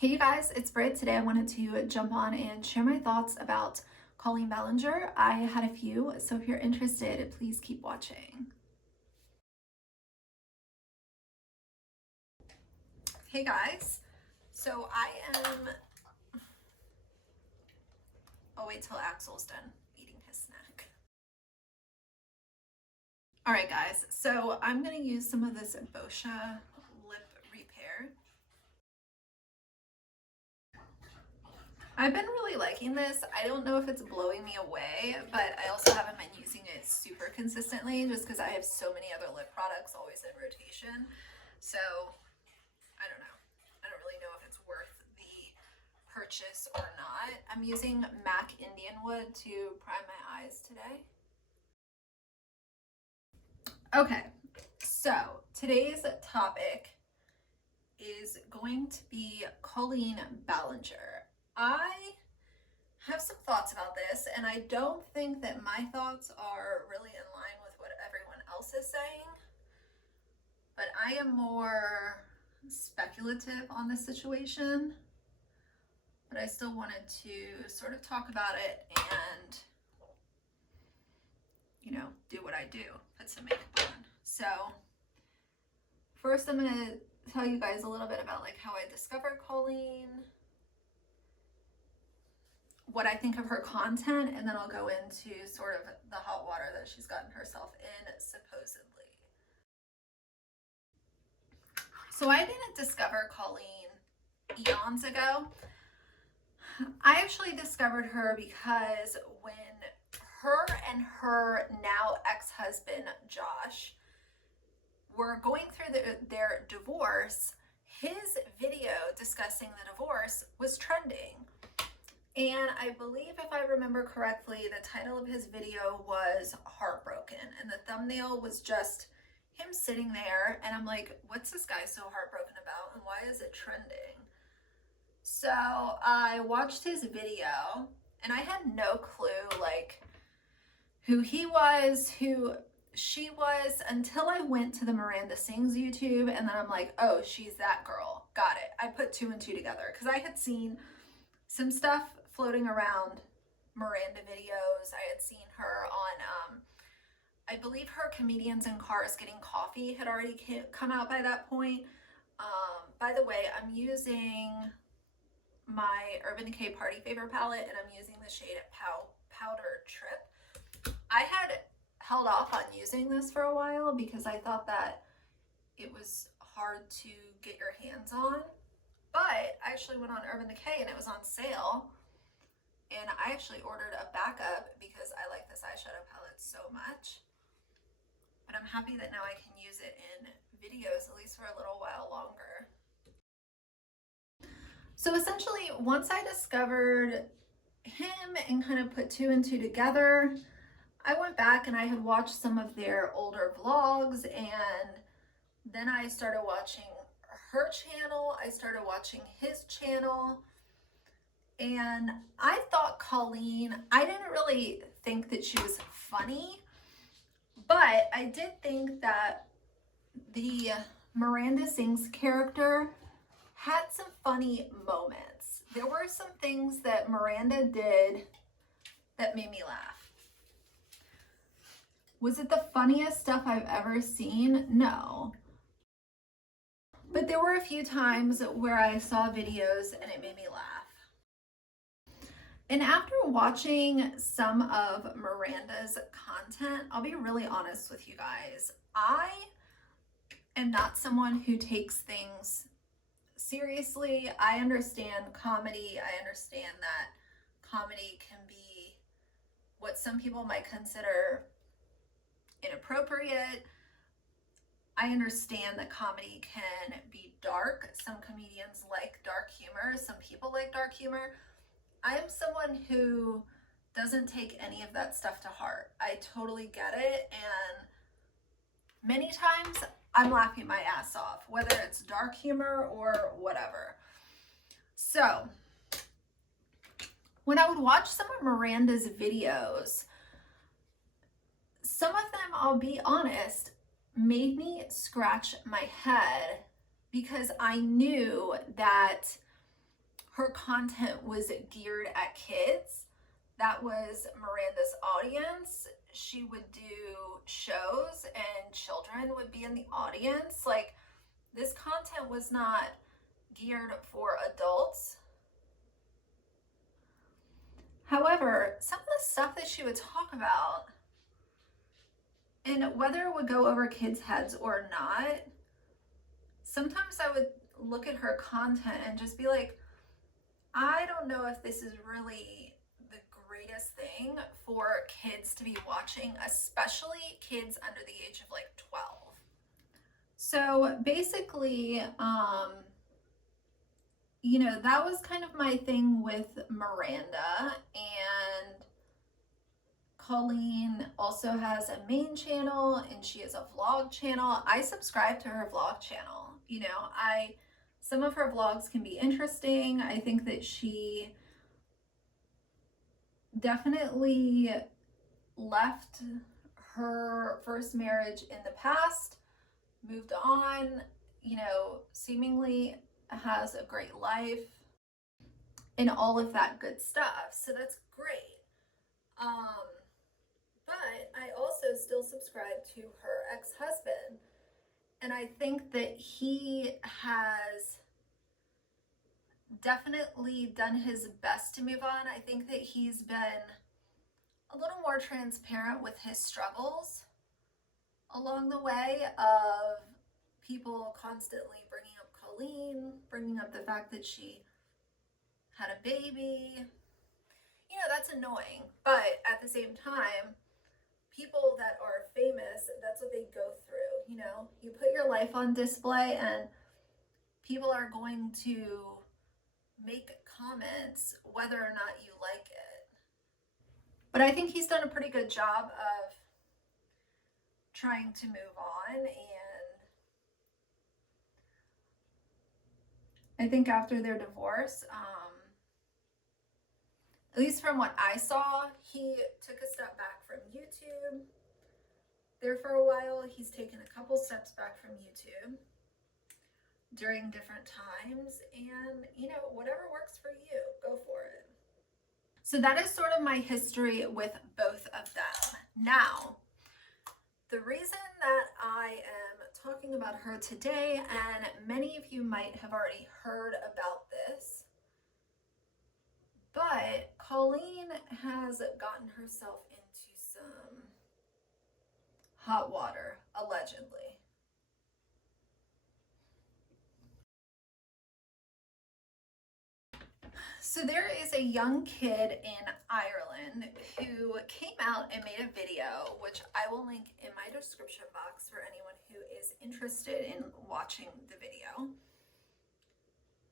Hey you guys, it's Britt. Today I wanted to jump on and share my thoughts about Colleen Ballinger. I had a few, so if you're interested, please keep watching. Hey guys, so I'll wait till Axel's done eating his snack. All right guys, so I'm gonna use some of this Boscia lip repair. I've been really liking this. I don't know if it's blowing me away, but I also haven't been using it super consistently just because I have so many other lip products always in rotation. So I don't know. I don't really know if it's worth the purchase or not. I'm using MAC Indian Wood to prime my eyes today. Okay, so today's topic is going to be Colleen Ballinger. I have some thoughts about this, and I don't think that my thoughts are really in line with what everyone else is saying, but I am more speculative on this situation, but I still wanted to sort of talk about it and, you know, do what I do, put some makeup on. So first I'm going to tell you guys a little bit about like how I discovered Colleen, what I think of her content, and then I'll go into sort of the hot water that she's gotten herself in, supposedly. So I didn't discover Colleen eons ago. I actually discovered her because when her and her now ex-husband, Josh, were going through their divorce, his video discussing the divorce was trending. And I believe, if I remember correctly, the title of his video was Heartbroken, and the thumbnail was just him sitting there, and I'm like, what's this guy so heartbroken about, and why is it trending? So I watched his video, and I had no clue like who he was, who she was, until I went to the Miranda Sings YouTube, and then I'm like, oh, she's that girl. Got it. I put two and two together because I had seen some stuff floating around Miranda videos. I had seen her on, I believe her Comedians in Cars Getting Coffee had already come out by that point. By the way, I'm using my Urban Decay Party Favor palette, and I'm using the shade Powder Trip. I had held off on using this for a while because I thought that it was hard to get your hands on, but I actually went on Urban Decay and it was on sale, and I actually ordered a backup because I like this eyeshadow palette so much. But I'm happy that now I can use it in videos, at least for a little while longer. So essentially, once I discovered him and kind of put two and two together, I went back and I had watched some of their older vlogs, and then I started watching her channel, I started watching his channel, and I thought Colleen, I didn't really think that she was funny, but I did think that the Miranda Sings character had some funny moments. There were some things that Miranda did that made me laugh. Was it the funniest stuff I've ever seen? No. But there were a few times where I saw videos and it made me laugh. And after watching some of Miranda's content, I'll be really honest with you guys. I am not someone who takes things seriously. I understand comedy. I understand that comedy can be what some people might consider inappropriate. I understand that comedy can be dark. Some comedians like dark humor. Some people like dark humor. I am someone who doesn't take any of that stuff to heart. I totally get it, and many times I'm laughing my ass off, whether it's dark humor or whatever. So when I would watch some of Miranda's videos, some of them, I'll be honest, made me scratch my head because I knew that her content was geared at kids. That was Miranda's audience. She would do shows and children would be in the audience. Like, this content was not geared for adults. However, some of the stuff that she would talk about, and whether it would go over kids' heads or not, sometimes I would look at her content and just be like, I don't know if this is really the greatest thing for kids to be watching, especially kids under the age of like 12. So basically, you know, that was kind of my thing with Miranda. And Colleen also has a main channel and she has a vlog channel. I subscribe to her vlog channel. You know, some of her vlogs can be interesting. I think that she definitely left her first marriage in the past, moved on, you know, seemingly has a great life and all of that good stuff. So that's great. But I also still subscribe to her ex-husband. And I think that he has definitely done his best to move on. I think that he's been a little more transparent with his struggles along the way of people constantly bringing up Colleen, bringing up the fact that she had a baby. You know, that's annoying. But at the same time, people that are famous, that's what they go through. You know, you put your life on display and people are going to make comments whether or not you like it. But I think he's done a pretty good job of trying to move on, and I think after their divorce, at least from what I saw, he took a step back from YouTube there for a while. He's taken a couple steps back from YouTube during different times, and you know, whatever works for you, go for it. So that is sort of my history with both of them. Now, the reason that I am talking about her today, and many of you might have already heard about this, but Colleen has gotten herself into some hot water, allegedly. So there is a young kid in Ireland who came out and made a video, which I will link in my description box for anyone who is interested in watching the video.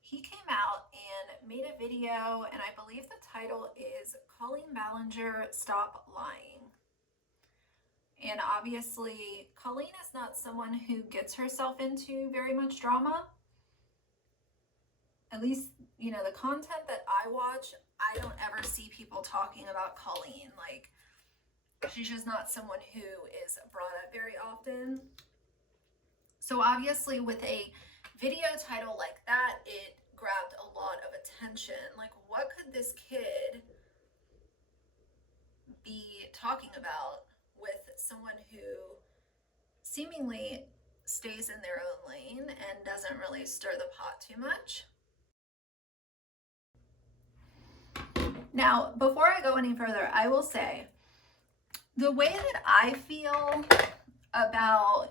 He came out and made a video, and I believe the title is Colleen Ballinger, Stop Lying. And obviously, Colleen is not someone who gets herself into very much drama. At least, you know, the content that I watch, I don't ever see people talking about Colleen. Like, she's just not someone who is brought up very often. So obviously with a video title like that, it grabbed a lot of attention. Like, what could this kid be talking about with someone who seemingly stays in their own lane and doesn't really stir the pot too much? Now, before I go any further, I will say the way that I feel about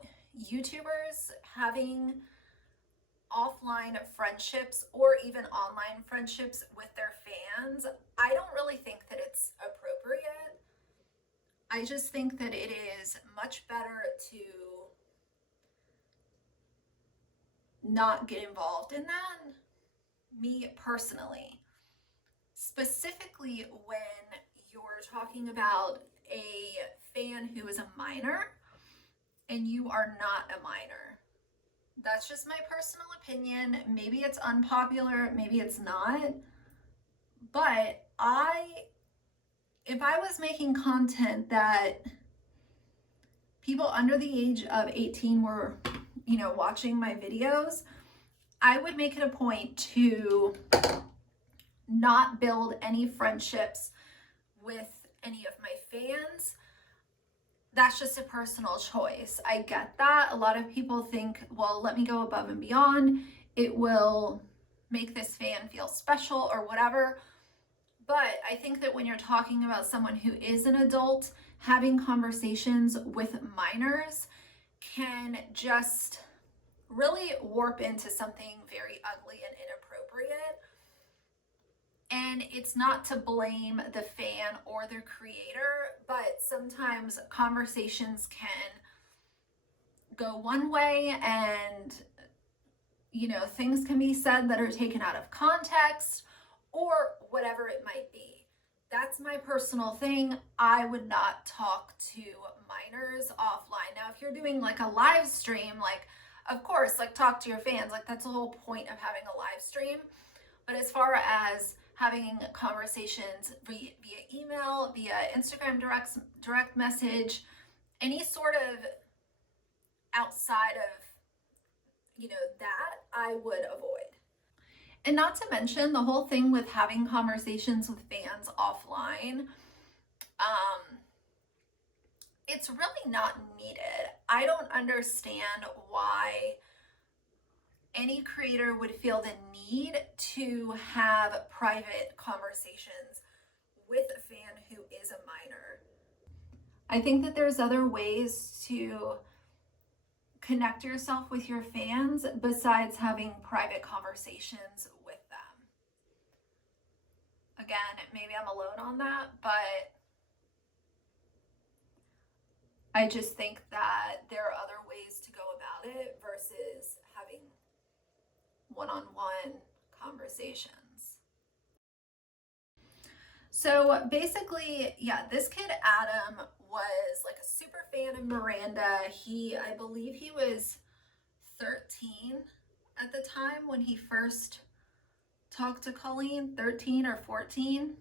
YouTubers having offline friendships or even online friendships with their fans, I don't really think that it's appropriate. I just think that it is much better to not get involved in that, me personally. Specifically when you're talking about a fan who is a minor and you are not a minor. That's just my personal opinion. Maybe it's unpopular, maybe it's not. But if I was making content that people under the age of 18 were, you know, watching my videos, I would make it a point to not build any friendships with any of my fans. That's just a personal choice. I get that. A lot of people think, well, let me go above and beyond. It will make this fan feel special or whatever. But I think that when you're talking about someone who is an adult, having conversations with minors can just really warp into something very ugly and inappropriate. And it's not to blame the fan or the creator, but sometimes conversations can go one way and, you know, things can be said that are taken out of context or whatever it might be. That's my personal thing. I would not talk to minors offline. Now, if you're doing like a live stream, like, of course, like talk to your fans. Like that's the whole point of having a live stream. But as far as having conversations via email, via Instagram direct message, any sort of outside of, you know, that I would avoid. And not to mention the whole thing with having conversations with fans offline, it's really not needed. I don't understand why any creator would feel the need to have private conversations with a fan who is a minor. I think that there's other ways to connect yourself with your fans besides having private conversations with them. Again, maybe I'm alone on that, but I just think that there are other ways to go about it versus having one-on-one conversations. So basically, yeah, this kid Adam was like a super fan of Miranda. I believe he was 13 at the time when he first talked to Colleen, 13 or 14.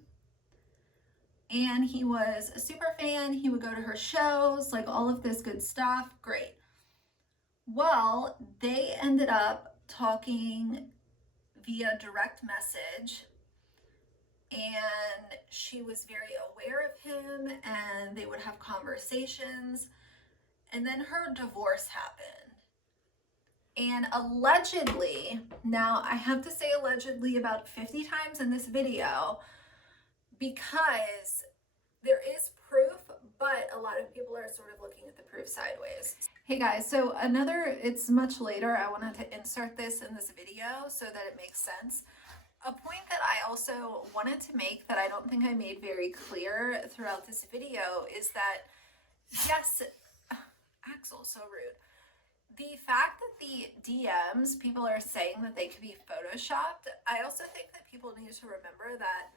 And he was a super fan. He would go to her shows, like all of this good stuff. Great. Well, they ended up talking via direct message, and she was very aware of him, and they would have conversations, and then her divorce happened. And allegedly, now I have to say allegedly about 50 times in this video because there is proof, but a lot of people are sort of looking at the proof sideways. Hey guys, so it's much later. I wanted to insert this in this video so that it makes sense. A point that I also wanted to make that I don't think I made very clear throughout this video is that, yes, Axel, so rude. The fact that the DMs, people are saying that they could be photoshopped, I also think that people need to remember that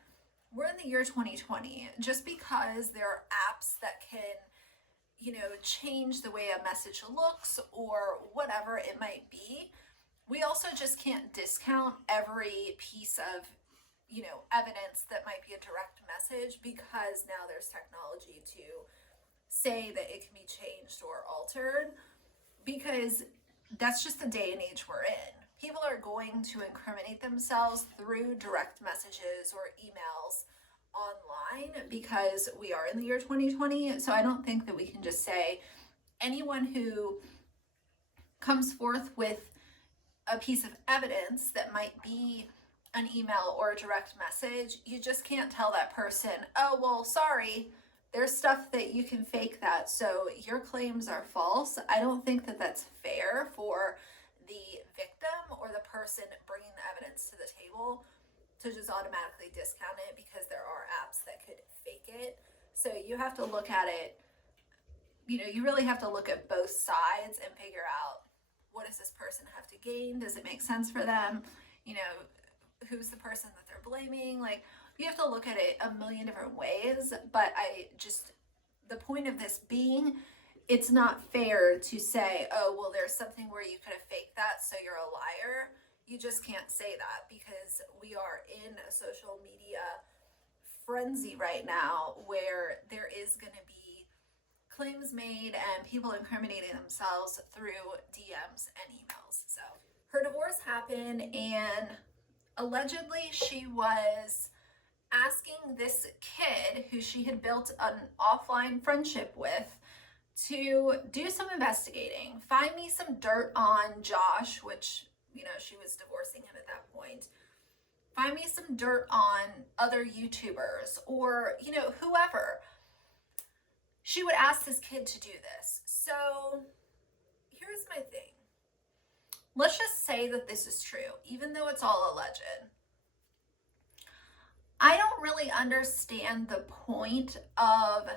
we're in the year 2020. Just because there are apps that can, you know, change the way a message looks or whatever it might be, we also just can't discount every piece of, you know, evidence that might be a direct message because now there's technology to say that it can be changed or altered, because that's just the day and age we're in. People are going to incriminate themselves through direct messages or emails online because we are in the year 2020. So I don't think that we can just say anyone who comes forth with a piece of evidence that might be an email or a direct message, you just can't tell that person, oh, well, sorry, there's stuff that you can fake that, so your claims are false. I don't think that that's fair for the victim or the person bringing the evidence to the table to just automatically discount it because there are apps that could fake it. So you have to look at it, you know, you really have to look at both sides and figure out, what does this person have to gain? Does it make sense for them? You know, who's the person that they're blaming? Like, you have to look at it a million different ways, but the point of this being, it's not fair to say, oh, well, there's something where you could have faked that, so you're a liar. You just can't say that because we are in a social media frenzy right now where there is going to be claims made and people incriminating themselves through DMs and emails. So her divorce happened, and Allegedly, she was asking this kid who she had built an offline friendship with to do some investigating, find me some dirt on Josh, which, you know, she was divorcing him at that point. Find me some dirt on other YouTubers or, you know, whoever. She would ask this kid to do this. So here's my thing. Let's just say that this is true, even though it's all alleged. I don't really understand the point of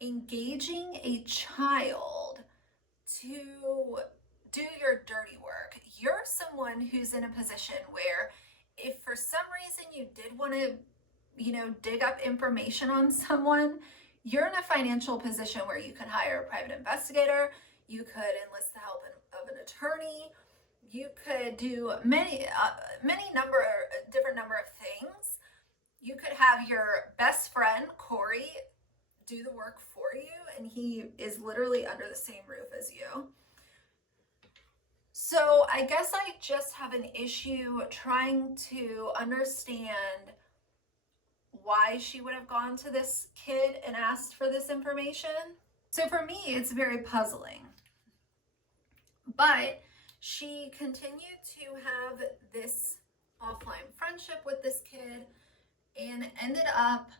engaging a child to do your dirty work. You're someone who's in a position where if for some reason you did want to, you know, dig up information on someone, you're in a financial position where you can hire a private investigator, you could enlist the help of an attorney, you could do different number of things. You could have your best friend, Corey, do the work for you, and he is literally under the same roof as you. So I guess I just have an issue trying to understand why she would have gone to this kid and asked for this information. So for me, it's very puzzling. But she continued to have this offline friendship with this kid and ended up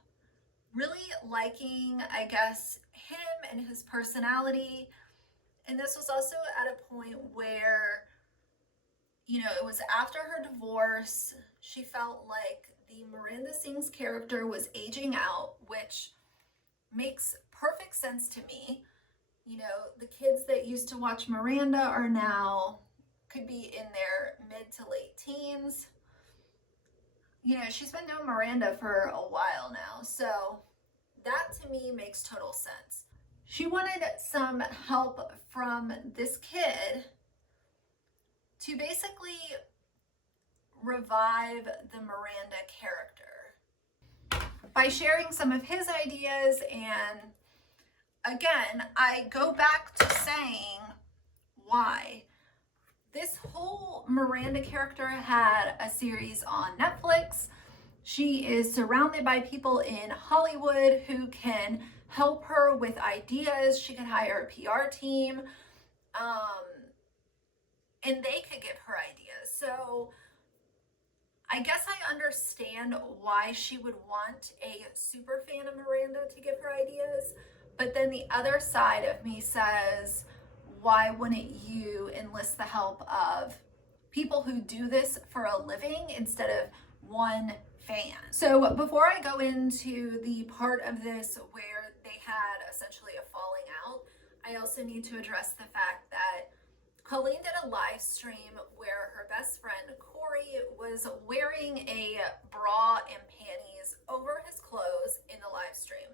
really liking, I guess, him and his personality. And this was also at a point where, you know, it was after her divorce. She felt like the Miranda Sings character was aging out, which makes perfect sense to me. You know, the kids that used to watch Miranda are now, could be in their mid to late teens. You know, she's been doing Miranda for a while now. So that to me makes total sense. She wanted some help from this kid to basically revive the Miranda character by sharing some of his ideas. And again, I go back to saying why. This whole Miranda character had a series on Netflix. She is surrounded by people in Hollywood who can help her with ideas. She could hire a PR team, and they could give her ideas. So I guess I understand why she would want a super fan of Miranda to give her ideas. But then the other side of me says, why wouldn't you enlist the help of people who do this for a living instead of one fan? So before I go into the part of this where they had essentially a falling out, I also need to address the fact that Colleen did a live stream where her best friend Corey was wearing a bra and panties over his clothes in the live stream.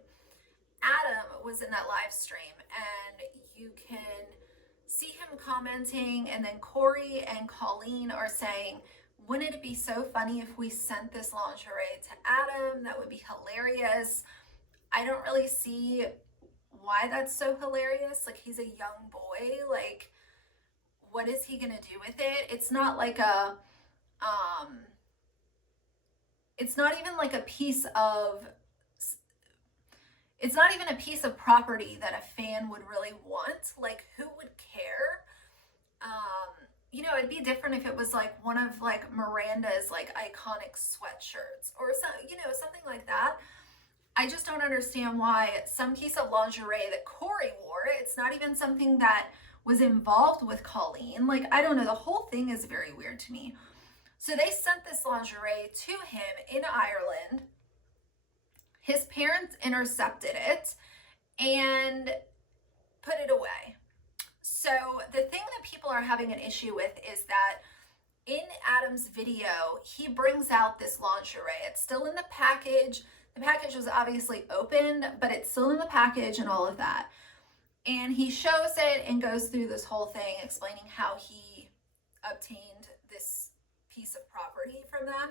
Adam was in that live stream, and you can see him commenting, and then Corey and Colleen are saying, wouldn't it be so funny if we sent this lingerie to Adam? That would be hilarious. I don't really see why that's so hilarious. Like, he's a young boy. Like, what is he gonna do with it? It's not like a, it's not even like a piece of, it's not even a piece of property that a fan would really want. Like, who would care? You know, it'd be different if it was like one of like Miranda's like iconic sweatshirts or something, you know, something like that. I just don't understand why some piece of lingerie that Corey wore, it's not even something that was involved with Colleen. Like, I don't know, the whole thing is very weird to me. So they sent this lingerie to him in Ireland. His parents intercepted it and put it away. So the thing that people are having an issue with is that in Adam's video, he brings out this lingerie. It's still in the package. The package was obviously opened, but it's still in the package and all of that. And he shows it and goes through this whole thing explaining how he obtained this piece of property from them.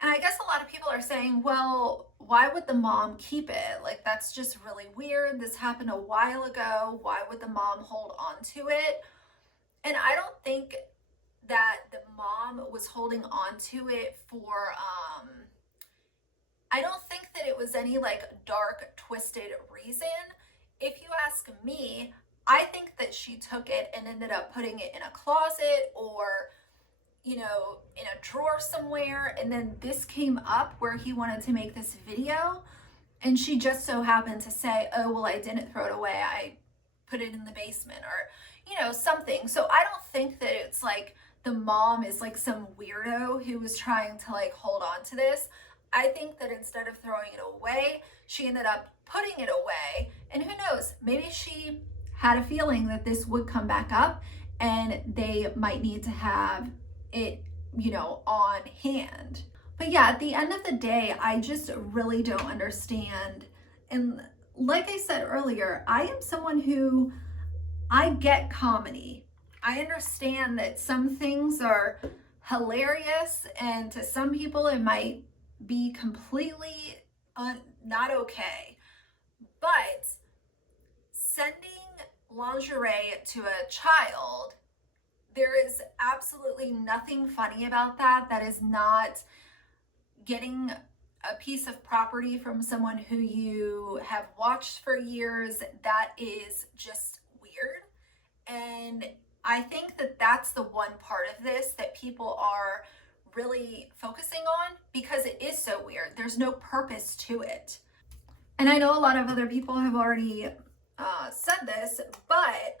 And I guess a lot of people are saying, well, why would the mom keep it? Like, that's just really weird. This happened a while ago. Why would the mom hold on to it? And I don't think that the mom was holding on to it for, I don't think that it was any like dark, twisted reason. If you ask me, I think that she took it and ended up putting it in a closet or, you know, in a drawer somewhere. And then this came up where he wanted to make this video. And she just so happened to say, oh, well, I didn't throw it away. I put it in the basement or, you know, something. So I don't think that it's like the mom is like some weirdo who was trying to like hold on to this. I think that instead of throwing it away, she ended up putting it away. And who knows, maybe she had a feeling that this would come back up and they might need to have it, you know, on hand. But yeah, at the end of the day, I just really don't understand. And like I said earlier, I am someone who, I get comedy. I understand that some things are hilarious and to some people it might be completely not okay. But sending lingerie to a child, there is absolutely nothing funny about that. That is not getting a piece of property from someone who you have watched for years. That is just weird. And I think that that's the one part of this that people are really focusing on because it is so weird. There's no purpose to it. And I know a lot of other people have already said this, but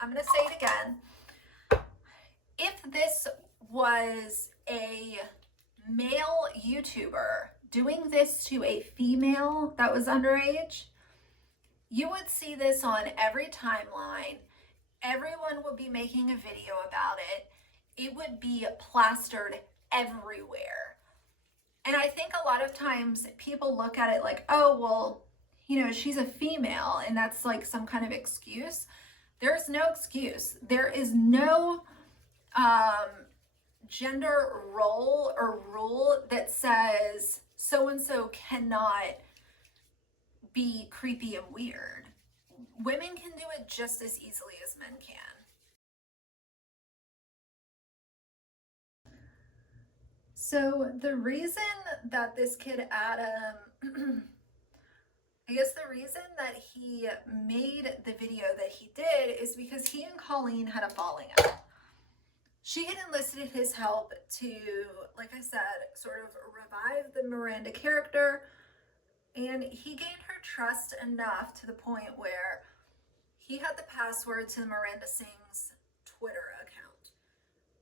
I'm going to say it again. If this was a male YouTuber doing this to a female that was underage, you would see this on every timeline. Everyone would be making a video about it. It would be plastered everywhere. And I think a lot of times people look at it like, oh, well, you know, she's a female and that's like some kind of excuse. There's no excuse. There is no gender role or rule that says so-and-so cannot be creepy and weird. Women can do it just as easily as men can. So the reason that this kid Adam, I guess the reason that he made the video that he did is because he and Colleen had a falling out. She had enlisted his help to, like I said, sort of revive the Miranda character, and he gained her trust enough to the point where he had the password to Miranda Singh's Twitter account.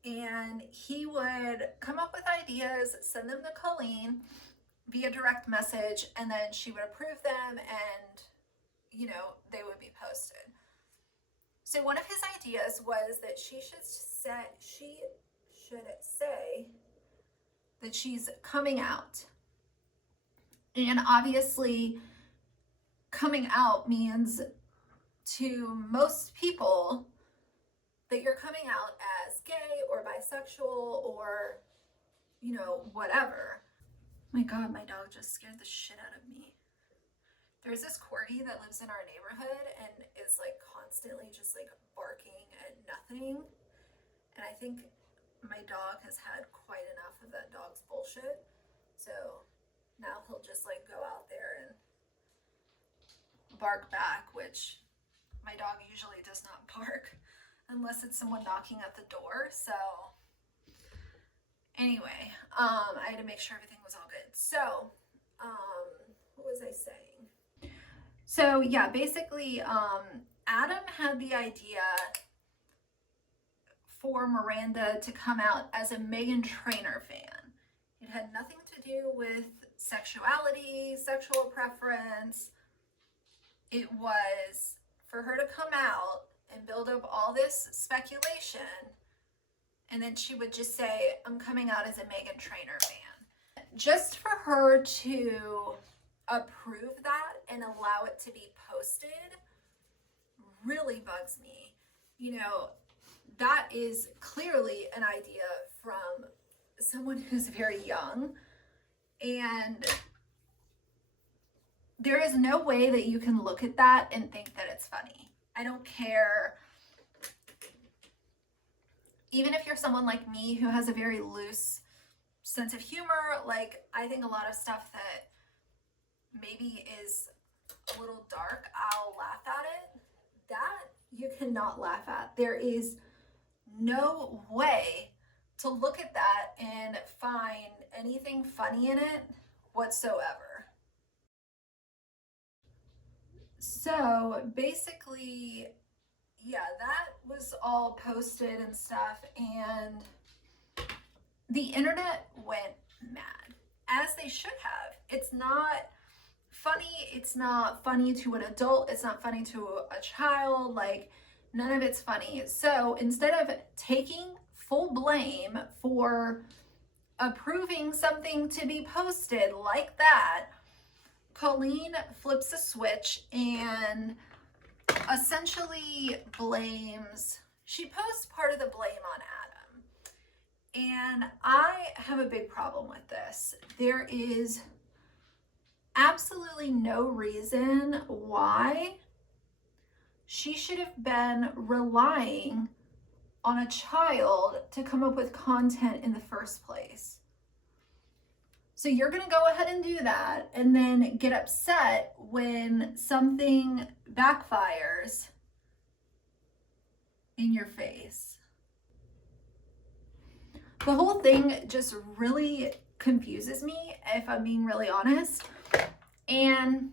And he would come up with ideas, send them to Colleen via direct message, and then she would approve them and, you know, they would be posted. So one of his ideas was that she should say that she's coming out. And obviously coming out means to most people that you're coming out as gay or bisexual or, you know, whatever. My God, my dog just scared the shit out of me. There's this corgi that lives in our neighborhood and is like constantly just like barking at nothing. And I think my dog has had quite enough of that dog's bullshit. So now he'll just like go out there and bark back, which my dog usually does not bark unless it's someone knocking at the door. So anyway, I had to make sure everything was all good. So, what was I saying? So yeah, basically, Adam had the idea for Miranda to come out as a Meghan Trainor fan. It had nothing to do with sexuality, sexual preference. It was for her to come out and build up all this speculation, and then she would just say, I'm coming out as a Meghan Trainor fan. Just for her to approve that and allow it to be posted really bugs me. You know, that is clearly an idea from someone who's very young, and there is no way that you can look at that and think that it's funny. I don't care even if you're someone like me who has a very loose sense of humor, like I think a lot of stuff that maybe is a little dark, I'll laugh at it. That you cannot laugh at. There is no way to look at that and find anything funny in it whatsoever. So basically, yeah, that was all posted and stuff, and the internet went mad, as they should have. It's not funny. It's not funny to an adult. It's not funny to a child. Like, none of it's funny. So instead of taking full blame for approving something to be posted like that, Colleen flips a switch and essentially she posts part of the blame on Adam. And I have a big problem with this. There is absolutely no reason why she should have been relying on a child to come up with content in the first place. So you're going to go ahead and do that and then get upset when something backfires in your face. The whole thing just really confuses me, if I'm being really honest. And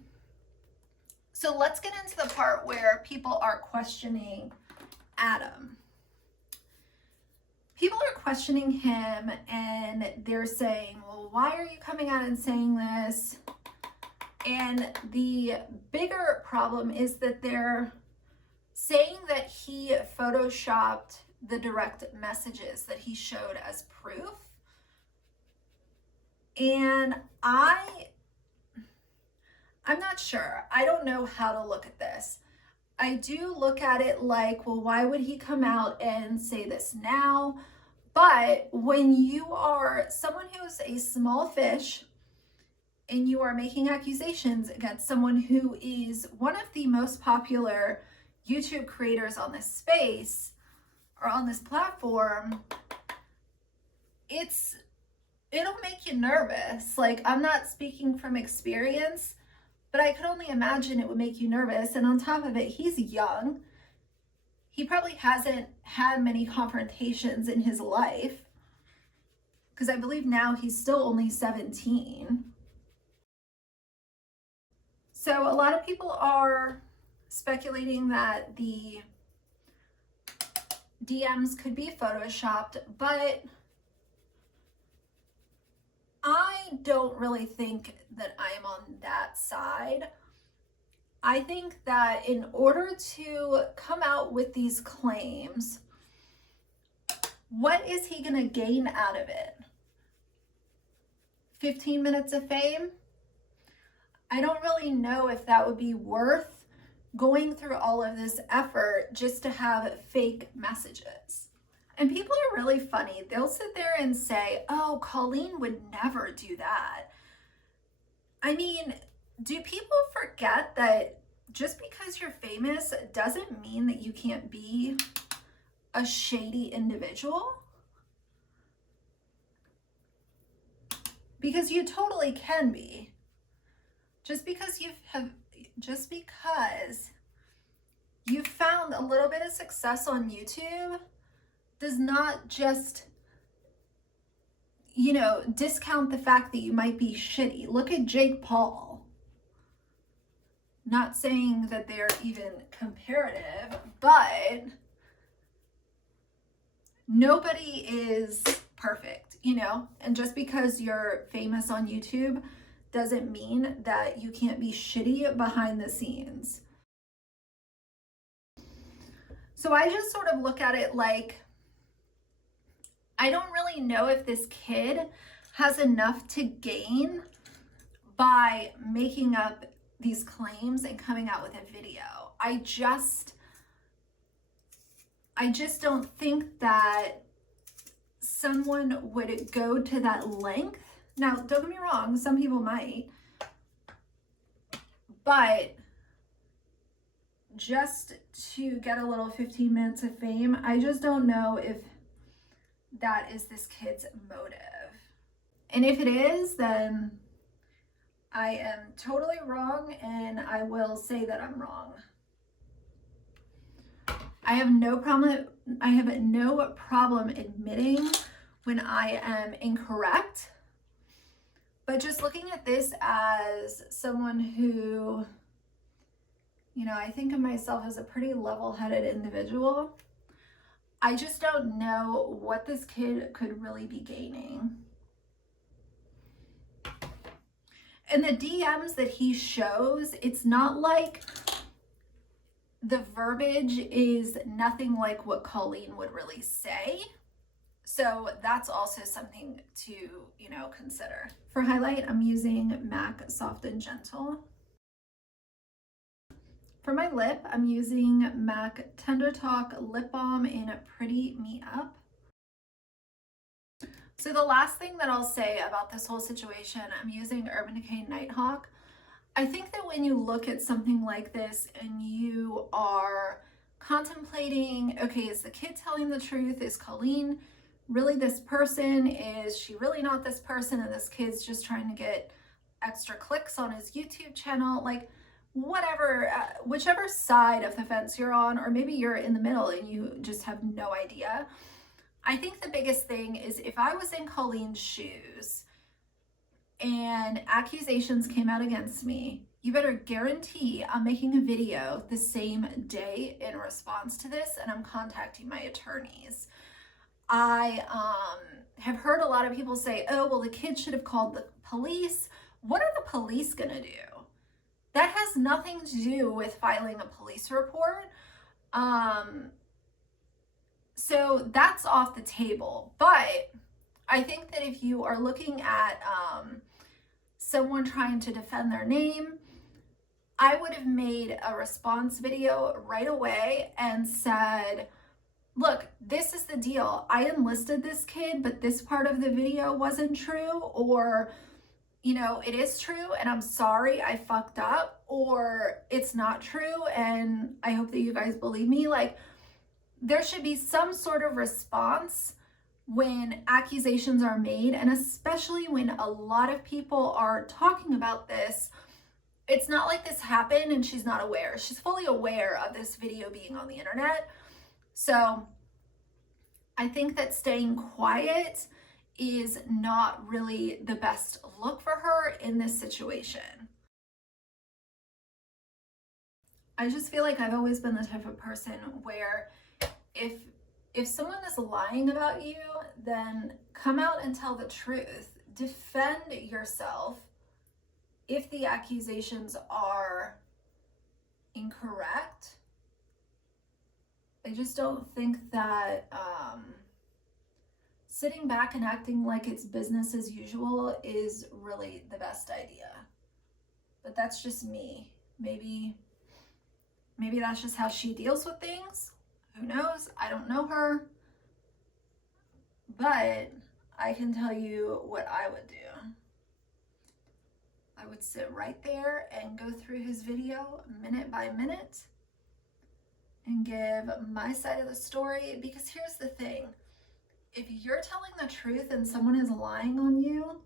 so let's get into the part where people are questioning Adam. People are questioning him and they're saying, well, why are you coming out and saying this? And the bigger problem is that they're saying that he photoshopped the direct messages that he showed as proof. And I'm not sure. I don't know how to look at this. I do look at it like, well, why would he come out and say this now? But when you are someone who's a small fish and you are making accusations against someone who is one of the most popular YouTube creators on this space or on this platform, it'll make you nervous. Like, I'm not speaking from experience, but I could only imagine it would make you nervous. And on top of it, he's young. He probably hasn't had many confrontations in his life, because I believe now he's still only 17. So a lot of people are speculating that the DMs could be photoshopped, but I don't really think that I am on that side. I think that in order to come out with these claims, what is he going to gain out of it? 15 minutes of fame? I don't really know if that would be worth going through all of this effort just to have fake messages. And people are really funny. They'll sit there and say, oh, Colleen would never do that. I mean, do people forget that just because you're famous doesn't mean that you can't be a shady individual? Because you totally can be. Just because you've found a little bit of success on YouTube does not just, discount the fact that you might be shitty. Look at Jake Paul. Not saying that they're even comparative, but nobody is perfect, and just because you're famous on YouTube doesn't mean that you can't be shitty behind the scenes. So I just sort of look at it like, I don't really know if this kid has enough to gain by making up these claims and coming out with a video. I just don't think that someone would go to that length. Now, don't get me wrong, some people might, but just to get a little 15 minutes of fame, I just don't know if that is this kid's motive. And if it is, then I am totally wrong, and I will say that I'm wrong. I have no problem admitting when I am incorrect. But just looking at this as someone who, you know, I think of myself as a pretty level-headed individual, I just don't know what this kid could really be gaining. And the DMs that he shows, it's not like the verbiage is nothing like what Colleen would really say. So that's also something to, you know, consider. For highlight, I'm using MAC Soft and Gentle. For my lip, I'm using MAC Tender Talk Lip Balm in Pretty Me Up. So the last thing that I'll say about this whole situation, I'm using Urban Decay Nighthawk. I think that when you look at something like this and you are contemplating, okay, is the kid telling the truth? Is Colleen really this person? Is she really not this person? And this kid's just trying to get extra clicks on his YouTube channel? Like, whatever, whichever side of the fence you're on, or maybe you're in the middle and you just have no idea. I think the biggest thing is, if I was in Colleen's shoes and accusations came out against me, you better guarantee I'm making a video the same day in response to this, and I'm contacting my attorneys. I have heard a lot of people say, oh, well, the kid should have called the police. What are the police gonna do? That has nothing to do with filing a police report. So that's off the table. But I think that if you are looking at someone trying to defend their name, I would have made a response video right away and said, look, this is the deal. I enlisted this kid, but this part of the video wasn't true, or, you know, it is true and I'm sorry, I fucked up, or it's not true and I hope that you guys believe me. Like, there should be some sort of response when accusations are made, and especially when a lot of people are talking about this. It's not like this happened and she's not aware. She's fully aware of this video being on the internet. So I think that staying quiet is not really the best look for her in this situation. I just feel like I've always been the type of person where if someone is lying about you, then come out and tell the truth. Defend yourself if the accusations are incorrect. I just don't think that sitting back and acting like it's business as usual is really the best idea. But that's just me. Maybe that's just how she deals with things. Who knows? I don't know her. But I can tell you what I would do. I would sit right there and go through his video minute by minute and give my side of the story. Because here's the thing. If you're telling the truth and someone is lying on you,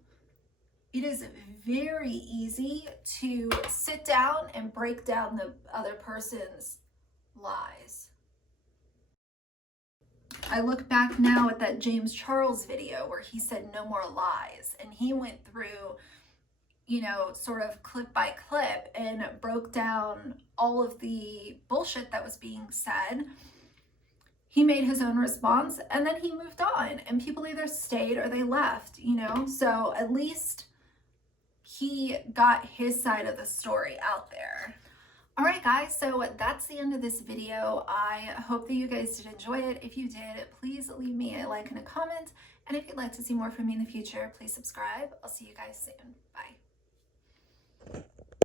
it is very easy to sit down and break down the other person's lies. I look back now at that James Charles video where he said no more lies, and he went through, you know, sort of clip by clip and broke down all of the bullshit that was being said. He made his own response and then he moved on, and people either stayed or they left, you know? So at least he got his side of the story out there. All right, guys, so that's the end of this video. I hope that you guys did enjoy it. If you did, please leave me a like and a comment. And if you'd like to see more from me in the future, please subscribe. I'll see you guys soon. Bye.